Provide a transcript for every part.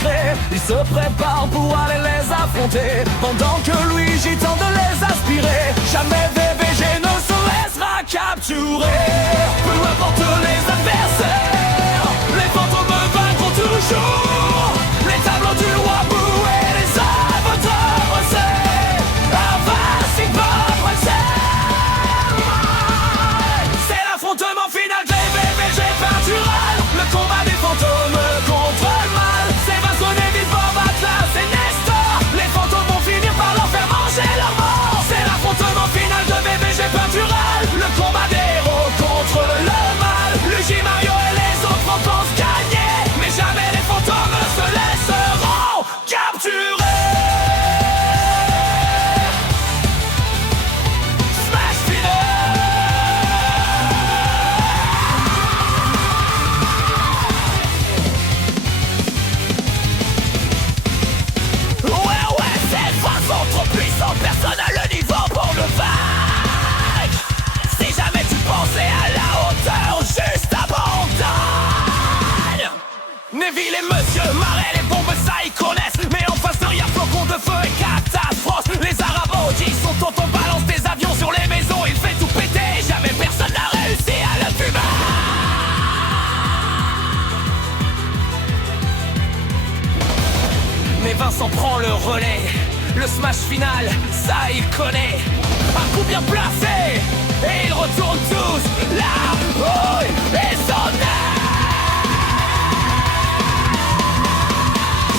sacrés. Il se prépare pour aller les affronter, pendant que Luigi tente de les aspirer. Jamais VVG ne se laissera capturer. Peu importe les adversaires, les fantômes vaincront toujours. Les tableaux du roi Boo et les œuvres de Bressé, invincible Bressé. C'est l'affrontement final des VVG peintural. Le combat des fantômes contre le mal. C'est Vincent, David, Bob, Atlas et Nestor. Les fantômes vont finir par leur faire manger leur mort. C'est l'affrontement final de VVG peintural. Le combat des héros contre le mal. Luigi, Mario et les autres en pensent gagner, mais jamais les fantômes ne se laisseront capturer. Smash final. Ouais, cette façon trop puissante, personne n'a le niveau pour le vaincre. Si jamais tu pensais à la hauteur, juste abandonne. Neville et Monsieur Marais, les bombes ça ils connaissent, mais en face de rien, flocon de feu et catastrophe. Les arabes qui sont tonton, balance des avions sur les maisons, il fait tout péter, jamais personne n'a réussi à le fumer. Mais Vincent prend le relais, le smash final, ça il connaît. Un coup bien placé, et ils retournent tous là où ils sont nés.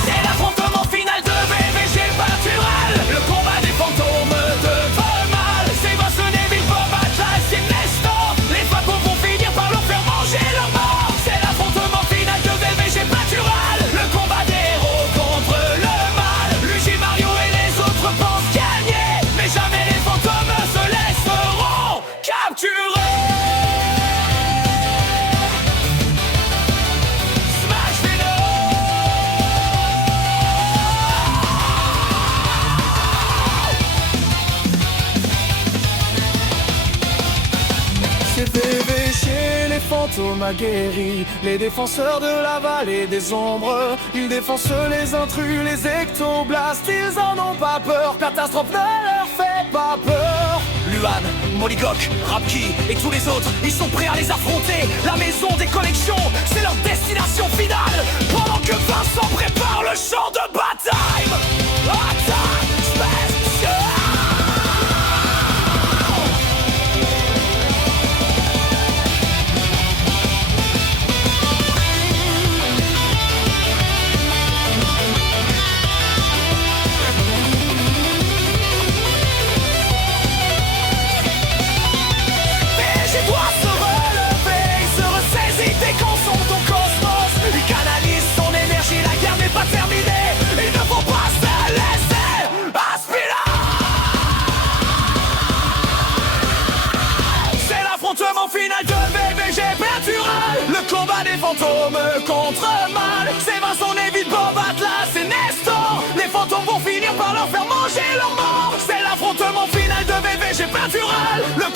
C'est l'affrontement final de VVG peintural. Le combat des fantômes de mal. C'est Vincent, Neville, Bob, Atlas et Nestor. Les fantômes vont finir par leur faire manger leur mort. C'est l'affrontement final de VVG peintural. Le combat des héros contre le mal. Luigi, Mario et les autres pensent gagner, mais jamais les fantômes se laisseront capturer. Smash final. C'est VVG, les fantômes aguerris, les défenseurs de la vallée des ombres. Ils défoncent les intrus, les ectoblastes, ils en ont pas peur. Catastrophe ne leur fait pas peur. Luan, Mollycock, Rapki et tous les autres, ils sont prêts à les affronter. La maison des collections, c'est leur destination finale. Pendant que Vincent prépare le champ de bataille. Attaque spéciale. VG doit se relever, se ressaisit et consomme ton cosmos. Il canalise son énergie, la guerre n'est pas terminée. Il ne faut pas se laisser aspirer. C'est l'affrontement final de VVG peintural. Le combat des fantômes contre le mal. C'est Vincent, Neville, Bob, Atlas et Nestor. Les fantômes vont finir par leur faire manger leur mort. C'est l'affrontement final de VVG peintural. Le